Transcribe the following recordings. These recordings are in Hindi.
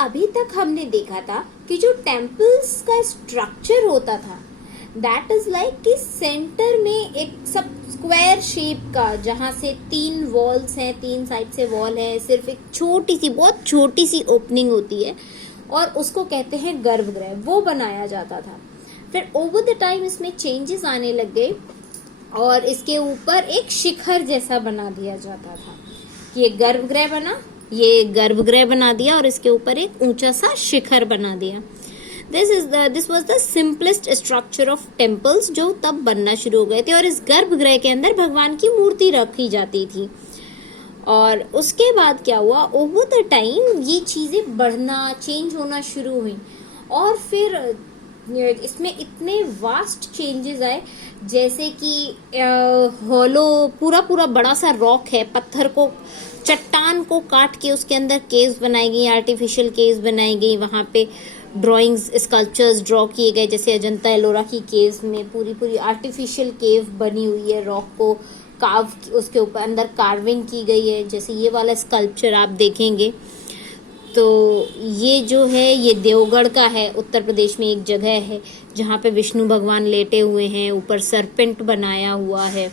अभी तक हमने देखा था कि जो टेम्पल्स का स्ट्रक्चर होता था दैट इज लाइक कि सेंटर में एक सब स्क्वायर शेप का, जहां से 3 वॉल्स हैं, 3 साइड से वॉल है, सिर्फ एक छोटी सी, बहुत छोटी सी ओपनिंग होती है और उसको कहते हैं गर्भगृह, वो बनाया जाता था। फिर ओवर द टाइम इसमें चेंजेस आने लग गए और इसके ऊपर एक शिखर जैसा बना दिया जाता था। ये गर्भगृह बना, ये गर्भगृह बना दिया और इसके ऊपर एक ऊंचा सा शिखर बना दिया। This was the simplest structure of temples जो तब बनना शुरू हो गए थे और इस गर्भगृह के अंदर भगवान की मूर्ति रखी जाती थी। और उसके बाद क्या हुआ, ओवर द टाइम ये चीजें बढ़ना, चेंज होना शुरू हुई और फिर इसमें इतने वास्ट चेंजेस आए, जैसे कि हॉलो पूरा पूरा बड़ा सा रॉक है, पत्थर को, चट्टान को काट के उसके अंदर केव्स बनाई गई, आर्टिफिशियल केव्स बनाई गई, वहां पे ड्राइंग्स, स्कल्पचर्स ड्रॉ किए गए, जैसे अजंता एलोरा की केव्स में पूरी पूरी आर्टिफिशियल केव बनी हुई है, रॉक को कार्व, उसके ऊपर अंदर कार्विंग की गई है। जैसे ये वाला स्कल्पचर आप देखेंगे तो ये जो है ये देवगढ़ का है, उत्तर प्रदेश में एक जगह है जहाँ पे विष्णु भगवान लेटे हुए हैं, ऊपर सरपेंट बनाया हुआ है।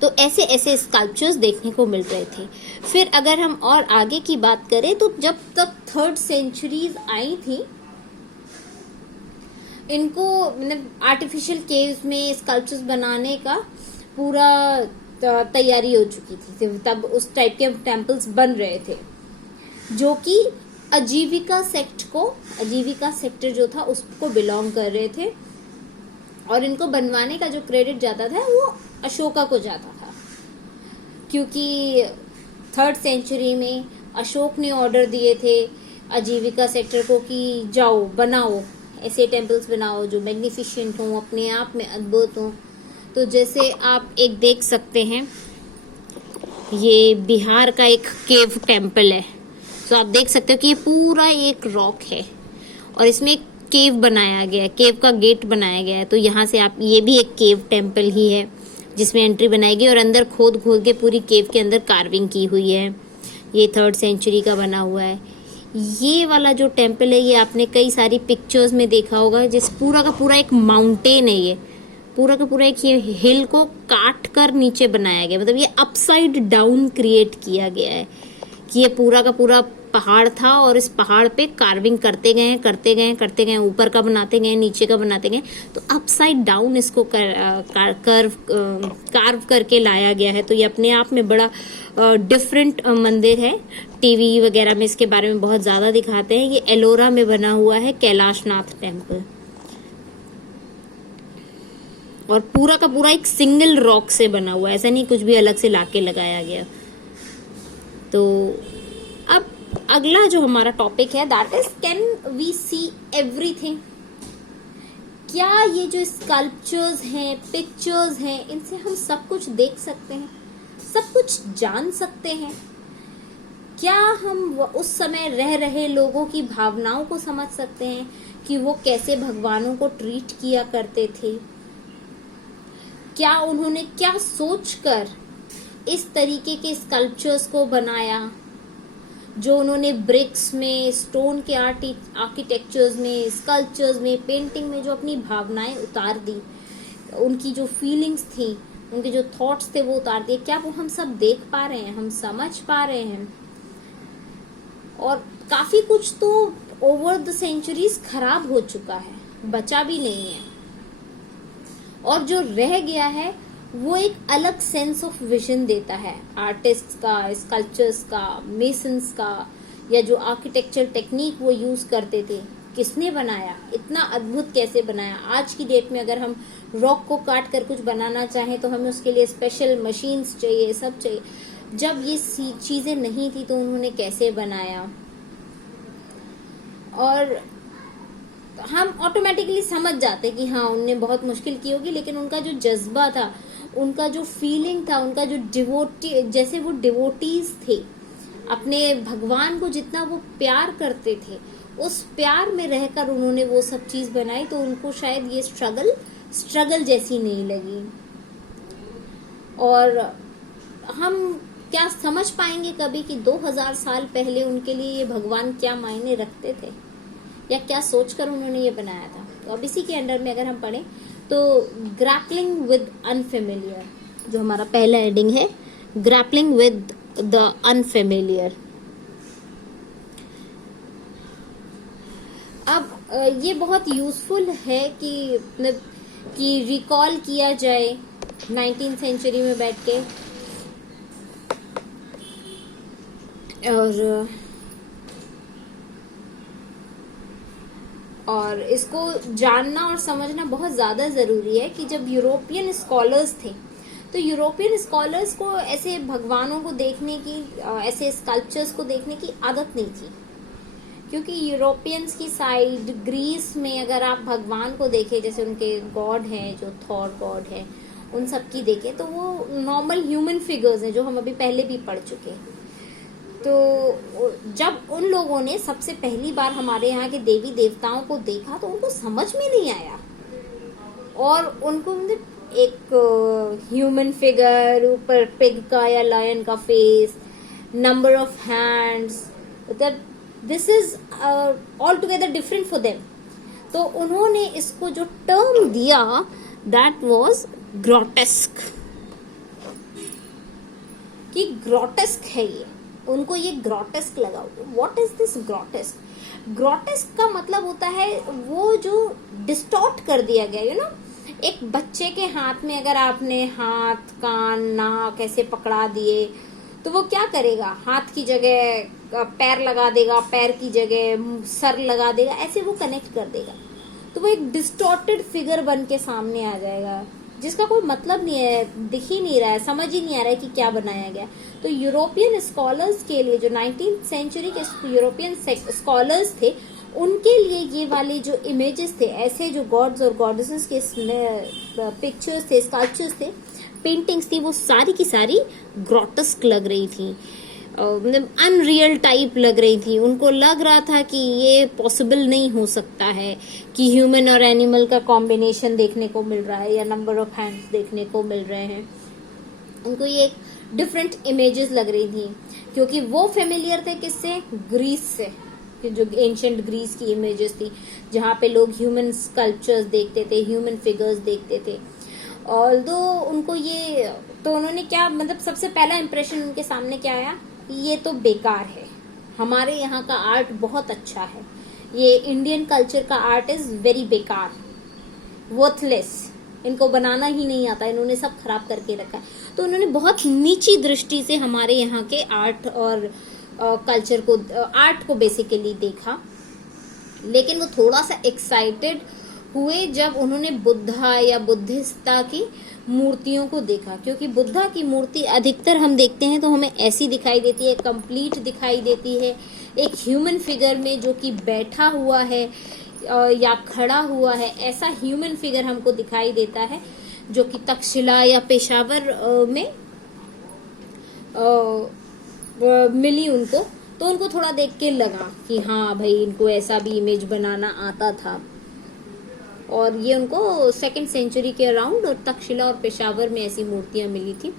तो ऐसे ऐसे स्कल्पचर्स देखने को मिल रहे थे। फिर अगर हम और आगे की बात करें तो जब तक 3rd सेंचुरीज आई थी, इनको मतलब आर्टिफिशियल केव्स में स्कल्पचर्स बनाने का पूरा तैयारी हो चुकी थी। तब उस टाइप के टेम्पल्स बन रहे थे जो कि आजीविका सेक्टर जो था उसको बिलोंग कर रहे थे और इनको बनवाने का जो क्रेडिट जाता था वो अशोका को जाता था, क्योंकि 3rd सेंचुरी में अशोक ने ऑर्डर दिए थे आजीविका सेक्टर को कि जाओ बनाओ, ऐसे टेम्पल्स बनाओ जो मैग्निफिशेंट हों, अपने आप में अद्भुत हों। तो जैसे आप एक देख सकते हैं, ये बिहार का एक केव टेम्पल है। तो आप देख सकते हो कि ये पूरा एक रॉक है और इसमें एक केव बनाया गया है, केव का गेट बनाया गया है। तो यहाँ से आप, ये भी एक केव टेम्पल ही है जिसमें एंट्री बनाई गई और अंदर खोद खोद के पूरी केव के अंदर कार्विंग की हुई है। ये 3rd सेंचुरी का बना हुआ है। ये वाला जो टेम्पल है ये आपने कई सारी पिक्चर्स में देखा होगा, जिस पूरा का पूरा एक माउंटेन है, ये पूरा का पूरा एक ये हिल को काट कर नीचे बनाया गया, मतलब ये अपसाइड डाउन क्रिएट किया गया है कि ये पूरा का पूरा पहाड़ था और इस पहाड़ पे कार्विंग करते गए, ऊपर का बनाते गए, नीचे का बनाते गए, तो अपसाइड डाउन इसको कार्व करके लाया गया है। तो ये अपने आप में बड़ा डिफरेंट मंदिर है। टीवी वगैरह में इसके बारे में बहुत ज्यादा दिखाते हैं। ये एलोरा में बना हुआ है कैलाशनाथ टेम्पल और पूरा का पूरा एक सिंगल रॉक से बना हुआ है, ऐसा नहीं कुछ भी अलग से लाके लगाया गया। तो अब अगला जो हमारा टॉपिक है that is can we see everything. क्या ये जो स्कल्पचर्स हैं, पिक्चर्स हैं, इनसे हम सब कुछ देख सकते हैं, सब कुछ जान सकते हैं? क्या हम उस समय रह रहे लोगों की भावनाओं को समझ सकते हैं कि वो कैसे भगवानों को ट्रीट किया करते थे? क्या उन्होंने क्या सोचकर इस तरीके के स्कल्पचर्स को बनाया, जो उन्होंने ब्रिक्स में, स्टोन के आर्किटेक्चर्स में, स्कल्पचर्स में, पेंटिंग में जो अपनी भावनाएं उतार दी, उनकी जो फीलिंग्स थी, उनके जो थॉट्स थे वो उतार दिए? क्या वो हम सब देख पा रहे हैं, हम समझ पा रहे हैं? और काफी कुछ तो ओवर द सेंचुरीज खराब हो चुका है, बचा भी नहीं है, और जो रह गया है वो एक अलग सेंस ऑफ विजन देता है आर्टिस्ट का, स्कल्पचर्स का, मेसन्स का, या जो आर्किटेक्चर टेक्निक वो यूज करते थे, किसने बनाया, इतना अद्भुत कैसे बनाया। आज की डेट में अगर हम रॉक को काट कर कुछ बनाना चाहें तो हमें उसके लिए स्पेशल मशीन्स चाहिए, सब चाहिए। जब ये चीजें नहीं थी तो उन्होंने कैसे बनाया, और हम ऑटोमेटिकली समझ जाते कि हाँ उनने बहुत मुश्किल की होगी, लेकिन उनका जो जज्बा था, उनका जो फीलिंग था, उनका जो जैसे वो डिवोटीज थे, अपने भगवान को जितना वो प्यार करते थे, उस प्यार में रहकर उन्होंने वो सब चीज बनाई, तो उनको शायद ये स्ट्रगल जैसी नहीं लगी। और हम क्या समझ पाएंगे कभी कि 2000 साल पहले उनके लिए ये भगवान क्या मायने रखते थे, या क्या सोचकर उन्होंने ये बनाया था। तो अब इसी के अंडर में अगर हम पढ़ें तो ग्रैपलिंग विद अनफेमिलियर, जो हमारा पहला हेडिंग है, ग्रैपलिंग विद द अनफेमिलियर। अब ये बहुत यूजफुल है कि रिकॉल किया जाए 19th सेंचुरी में बैठ के, और इसको जानना और समझना बहुत ज़्यादा ज़रूरी है कि जब यूरोपियन स्कॉलर्स थे तो यूरोपियन स्कॉलर्स को ऐसे भगवानों को देखने की, ऐसे स्कल्पचर्स को देखने की आदत नहीं थी, क्योंकि यूरोपियंस की साइड ग्रीस में अगर आप भगवान को देखें, जैसे उनके गॉड हैं जो थॉर गॉड है, उन सब की देखें तो वो नॉर्मल ह्यूमन फिगर्स हैं जो हम अभी पहले भी पढ़ चुके हैं। तो जब उन लोगों ने सबसे पहली बार हमारे यहाँ के देवी देवताओं को देखा तो उनको समझ में नहीं आया, और उनको एक ह्यूमन फिगर, ऊपर पिग का या लायन का face, number of hands, this is all together different for them. तो उन्होंने इसको जो टर्म दिया दैट वाज ग्रोटेस्क, कि ग्रोटेस्क है ये, उनको ये ग्रोटेस्क लगा। What is this grotesque? Grotesque का मतलब होता है वो जो डिस्टॉर्ट कर दिया गया, यू नो, एक बच्चे के हाथ में अगर आपने हाथ, कान, नाक ऐसे पकड़ा दिए तो वो क्या करेगा, हाथ की जगह पैर लगा देगा, पैर की जगह सर लगा देगा, ऐसे वो कनेक्ट कर देगा। तो वो एक डिस्टॉर्टेड फिगर बन के सामने आ जाएगा जिसका कोई मतलब नहीं है, दिख ही नहीं रहा है, समझ ही नहीं आ रहा है कि क्या बनाया गया। तो यूरोपियन स्कॉलर्स के लिए, जो 19th सेंचुरी के यूरोपियन स्कॉलर्स थे, उनके लिए ये वाले जो इमेजेस थे, ऐसे जो गॉड्स और गॉडेसेस के पिक्चर्स थे, स्कल्पचर्स थे, पेंटिंग्स थी, वो सारी की सारी ग्रोटेस्क लग रही थी, अनरियल टाइप लग रही थी। उनको लग रहा था कि ये पॉसिबल नहीं हो सकता है कि ह्यूमन और एनिमल का कॉम्बिनेशन देखने को मिल रहा है या नंबर ऑफ हैंड्स देखने को मिल रहे हैं। उनको ये एक डिफरेंट इमेजेस लग रही थी, क्योंकि वो फेमिलियर थे किससे, ग्रीस से, जो एंशिएंट ग्रीस की इमेजेस थी जहाँ पे लोग ह्यूमन स्कल्पचर्स देखते थे, ह्यूमन फिगर्स देखते थे। ऑल्दो उनको ये, तो उन्होंने क्या, मतलब सबसे पहला इंप्रेशन उनके सामने क्या आया, ये तो बेकार है, हमारे यहाँ का आर्ट बहुत अच्छा है, ये इंडियन कल्चर का आर्ट इज वेरी बेकार, वर्थलेस, इनको बनाना ही नहीं आता, इन्होंने सब खराब करके रखा है। तो उन्होंने बहुत नीची दृष्टि से हमारे यहाँ के आर्ट और कल्चर को, आर्ट को बेसिकली देखा। लेकिन वो थोड़ा सा एक्साइटेड हुए जब उन्होंने बुद्धा या बुद्धिस्ता की मूर्तियों को देखा, क्योंकि बुद्धा की मूर्ति अधिकतर हम देखते हैं तो हमें ऐसी दिखाई देती है, कंप्लीट दिखाई देती है, एक ह्यूमन फिगर में जो कि बैठा हुआ है या खड़ा हुआ है, ऐसा ह्यूमन फिगर हमको दिखाई देता है, जो कि तक्षशिला या पेशावर में मिली उनको। तो उनको थोड़ा देख के लगा कि हाँ भाई, इनको ऐसा भी इमेज बनाना आता था। और ये उनको 2nd सेंचुरी के अराउंड और तक्षशिला और पेशावर में ऐसी मूर्तियां मिली थी।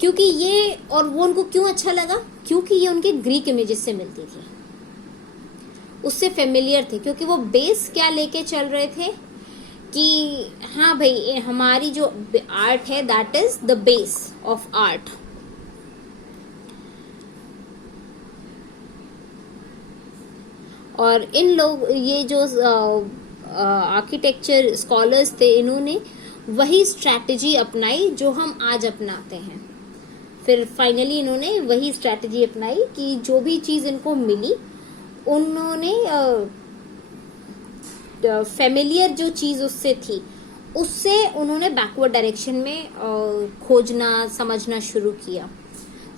क्योंकि ये, और वो उनको क्यों अच्छा लगा, क्योंकि ये उनके ग्रीक इमेजेस से मिलती थी, उससे फेमिलियर थे। क्योंकि वो बेस क्या लेके चल रहे थे कि हाँ भाई, हमारी जो आर्ट है that is the base of art. और इन लोग, ये जो आर्किटेक्चर स्कॉलर्स थे, इन्होंने वही स्ट्रैटेजी अपनाई जो हम आज अपनाते हैं। फिर फाइनली इन्होंने वही स्ट्रैटेजी अपनाई कि जो भी चीज़ इनको मिली, उन्होंने फेमिलियर जो चीज़ उससे थी, उससे उन्होंने बैकवर्ड डायरेक्शन में खोजना, समझना शुरू किया।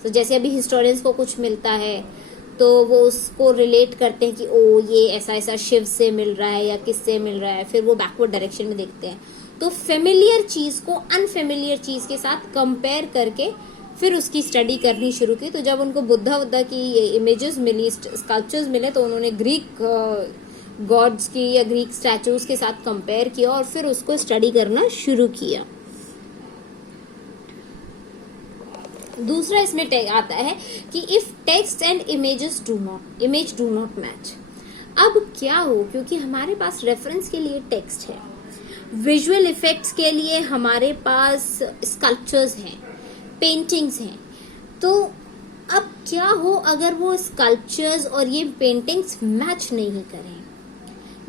तो जैसे अभी हिस्टोरियंस को कुछ मिलता है तो वो उसको रिलेट करते हैं कि ओ, ये ऐसा ऐसा शिव से मिल रहा है या किससे मिल रहा है, फिर वो बैकवर्ड डायरेक्शन में देखते हैं। तो फेमिलियर चीज़ को अनफेमिलियर चीज़ के साथ कंपेयर करके फिर उसकी स्टडी करनी शुरू की। तो जब उनको बुद्धा की ये इमेजेस मिली, स्कल्पचर्स मिले, तो उन्होंने ग्रीक गॉड्स की या ग्रीक स्टैचूज के साथ कंपेयर किया और फिर उसको स्टडी करना शुरू किया। दूसरा इसमें आता है कि if text and image do not match. अब क्या हो, क्योंकि हमारे पास रेफरेंस के लिए टेक्स्ट है, विजुअल इफेक्ट्स के लिए हमारे पास स्कल्पचर्स हैं, पेंटिंग्स हैं, तो अब क्या हो अगर वो स्कल्पचर्स और ये पेंटिंग्स मैच नहीं करें?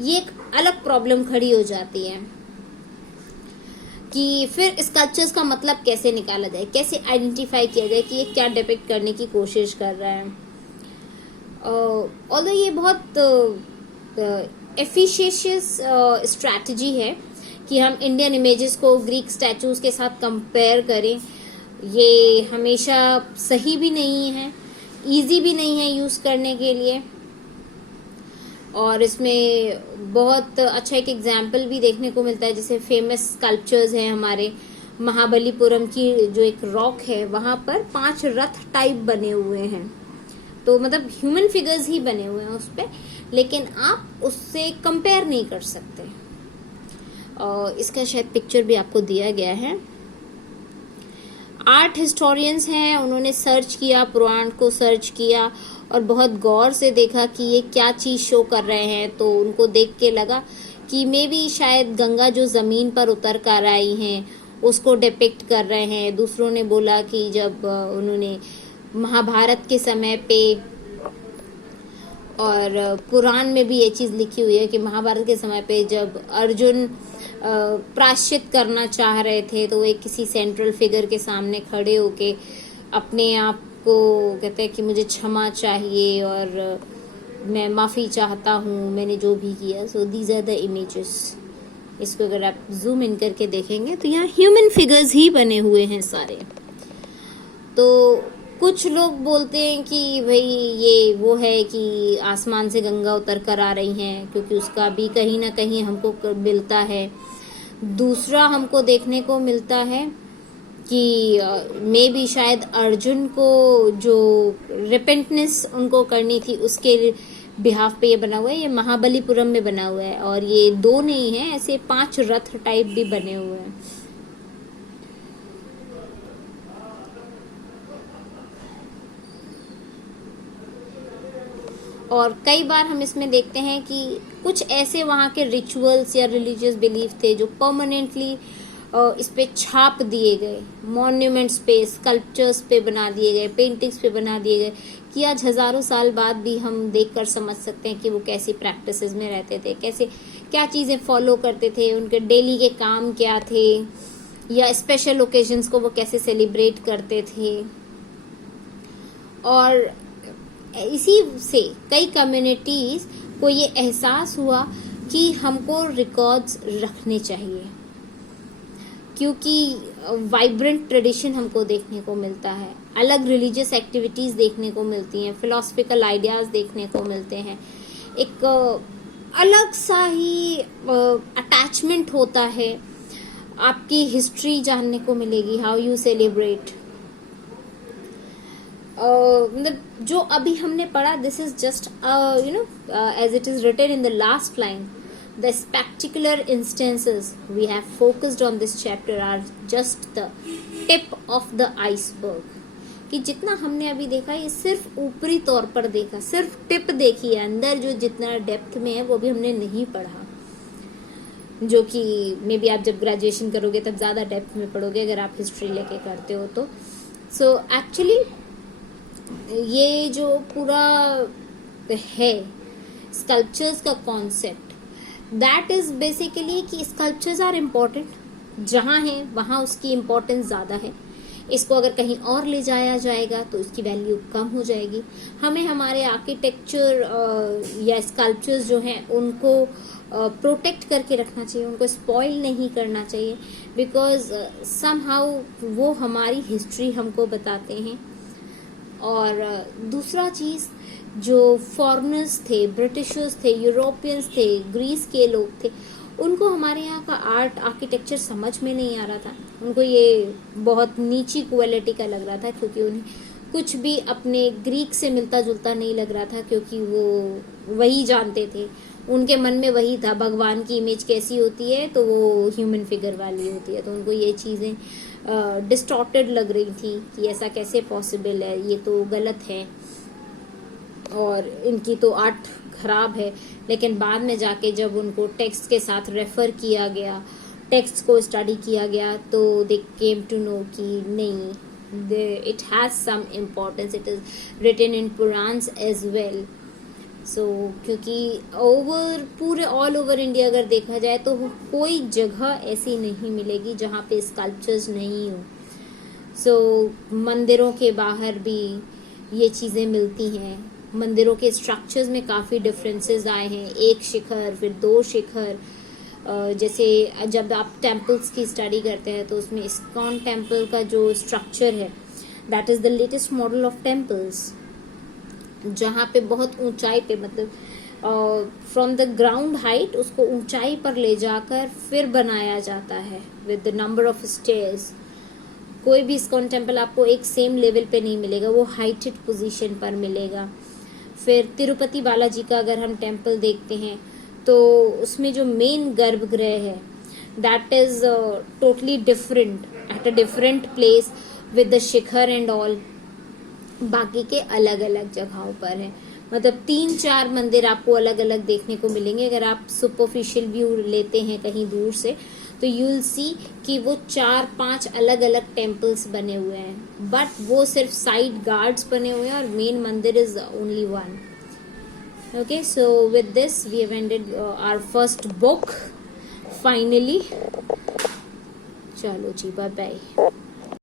ये एक अलग प्रॉब्लम खड़ी हो जाती है कि फिर स्कल्पचर्स का मतलब कैसे निकाला जाए, कैसे आइडेंटिफाई किया जाए कि ये क्या डिपिक्ट करने की कोशिश कर रहा है। ऑल्दो ये बहुत एफिशिएंट स्ट्रैटेजी है कि हम इंडियन इमेजेस को ग्रीक स्टैचूज के साथ कंपेयर करें, ये हमेशा सही भी नहीं है, इजी भी नहीं है यूज करने के लिए। और इसमें बहुत अच्छा एक एग्जाम्पल भी देखने को मिलता है, जैसे फेमस स्कल्पचर्स हैं हमारे महाबलीपुरम की, जो एक रॉक है वहां पर 5 रथ टाइप बने हुए हैं, तो मतलब ह्यूमन फिगर्स ही बने हुए हैं उस पे, लेकिन आप उससे कंपेयर नहीं कर सकते। और इसका शायद पिक्चर भी आपको दिया गया है। आर्ट हिस्टोरियंस हैं, उन्होंने सर्च किया, पुराण को सर्च किया और बहुत गौर से देखा कि ये क्या चीज शो कर रहे हैं, तो उनको देख के लगा कि मे बी शायद गंगा जो जमीन पर उतर कर आई हैं उसको डिपिक्ट कर रहे हैं। दूसरों ने बोला कि जब उन्होंने महाभारत के समय पे, और पुराण में भी ये चीज लिखी हुई है कि महाभारत के समय पे जब अर्जुन प्रायश्चित करना चाह रहे थे तो वे किसी सेंट्रल फिगर के सामने खड़े होके अपने आप को कहते हैं कि मुझे क्षमा चाहिए और मैं माफी चाहता हूँ, मैंने जो भी किया। So these are the images. इसको अगर आप जूम इन करके देखेंगे तो यहाँ ह्यूमन फिगर्स ही बने हुए हैं सारे। तो कुछ लोग बोलते हैं कि भाई ये वो है कि आसमान से गंगा उतर कर आ रही हैं, क्योंकि उसका भी कहीं ना कहीं हमको मिलता है। दूसरा हमको देखने को मिलता है कि मे बी शायद अर्जुन को जो रिपेंटनेस उनको करनी थी उसके बिहाफ पे ये बना हुआ है। ये महाबलीपुरम में बना हुआ है और ये 2 नहीं है, ऐसे 5 रथ टाइप भी बने हुए हैं। और कई बार हम इसमें देखते हैं कि कुछ ऐसे वहाँ के रिचुअल्स या रिलीजियस बिलीफ थे जो परमानेंटली इस पे छाप दिए गए, मॉन्यूमेंट्स पे, स्कल्पचर्स पे बना दिए गए, पेंटिंग्स पे बना दिए गए, कि आज हजारों साल बाद भी हम देखकर समझ सकते हैं कि वो कैसी प्रैक्टिसेस में रहते थे, कैसे क्या चीज़ें फॉलो करते थे, उनके डेली के काम क्या थे, या स्पेशल ओकेजन्स को वो कैसे सेलिब्रेट करते थे। और इसी से कई कम्युनिटीज को ये एहसास हुआ कि हमको रिकॉर्ड्स रखने चाहिए, क्योंकि वाइब्रेंट ट्रेडिशन हमको देखने को मिलता है, अलग रिलीजियस एक्टिविटीज देखने को मिलती हैं, फिलोसफिकल आइडियाज देखने को मिलते हैं, एक अलग सा ही अटैचमेंट होता है, आपकी हिस्ट्री जानने को मिलेगी, हाउ यू सेलिब्रेट। मतलब जो अभी हमने पढ़ा, this is just as it is written in the last line, the spectacular instances we have focused on this chapter are just the tip of the iceberg। कि जितना हमने अभी देखा ये सिर्फ ऊपरी तौर पर देखा, सिर्फ टिप देखी है, अंदर जो जितना डेप्थ में है वो भी हमने नहीं पढ़ा, जो कि मे बी आप जब ग्रेजुएशन करोगे तब ज्यादा डेप्थ में पढ़ोगे अगर आप हिस्ट्री लेके करते हो तो। सो एक्चुअली ये जो पूरा है स्कल्पचर्स का कॉन्सेप्ट, दैट इज बेसिकली कि स्कल्पचर्स आर इम्पोर्टेंट, जहाँ है वहाँ उसकी इम्पोर्टेंस ज़्यादा है। इसको अगर कहीं और ले जाया जाएगा तो उसकी वैल्यू कम हो जाएगी। हमें हमारे आर्किटेक्चर या स्कल्पचर्स जो हैं उनको प्रोटेक्ट करके रखना चाहिए, उनको स्पॉइल नहीं करना चाहिए, बिकॉज समहाउ वो हमारी हिस्ट्री हमको बताते हैं। और दूसरा चीज़, जो फॉरेनर्स थे, ब्रिटिशर्स थे, यूरोपियंस थे, ग्रीस के लोग थे, उनको हमारे यहाँ का आर्ट आर्किटेक्चर समझ में नहीं आ रहा था। उनको ये बहुत नीची क्वालिटी का लग रहा था, क्योंकि उन्हें कुछ भी अपने ग्रीक से मिलता जुलता नहीं लग रहा था, क्योंकि वो वही जानते थे, उनके मन में वही था, भगवान की इमेज कैसी होती है तो वो ह्यूमन फिगर वाली होती है, तो उनको ये चीज़ें डिस्टॉर्टेड लग रही थी कि ऐसा कैसे पॉसिबल है, ये तो गलत है और इनकी तो आर्ट खराब है। लेकिन बाद में जाके जब उनको टेक्स्ट के साथ रेफर किया गया, टेक्स्ट को स्टडी किया गया, तो दे केम टू नो कि नहीं, it has some importance, it is written in Purans as well. So क्योंकि पूरे ऑल ओवर इंडिया अगर देखा जाए तो कोई जगह ऐसी नहीं मिलेगी जहाँ पे स्कल्पचर्स नहीं हो। मंदिरों के बाहर भी ये चीज़ें मिलती हैं। मंदिरों के स्ट्रक्चर्स में काफ़ी डिफरेंसेस आए हैं, एक शिखर फिर 2 शिखर। जैसे जब आप टेम्पल्स की स्टडी करते हैं तो उसमें इस्कॉन टेम्पल का जो स्ट्रक्चर है, that is the latest model of temples, जहाँ पे बहुत ऊंचाई पे, मतलब फ्रॉम द ग्राउंड हाइट उसको ऊंचाई पर ले जाकर फिर बनाया जाता है with the number of stairs. कोई भी इस्कॉन टेम्पल आपको एक सेम लेवल पे नहीं मिलेगा, वो हाइटेड पोजीशन पर मिलेगा। फिर तिरुपति बालाजी का अगर हम टेम्पल देखते हैं तो उसमें जो मेन गर्भगृह है that is totally different, at a different place with the Shikhar and all. बाकी के अलग अलग जगहों पर है, मतलब 3-4 मंदिर आपको अलग अलग देखने को मिलेंगे। अगर आप सुपरफिशियल व्यू लेते हैं कहीं दूर से तो यू विल सी कि वो 4-5 अलग अलग टेम्पल्स बने हुए हैं, बट वो सिर्फ साइड गार्ड्स बने हुए हैं और मेन मंदिर is only one. Okay, so with this we have ended our first book finally. चलो जी, बाय बाय।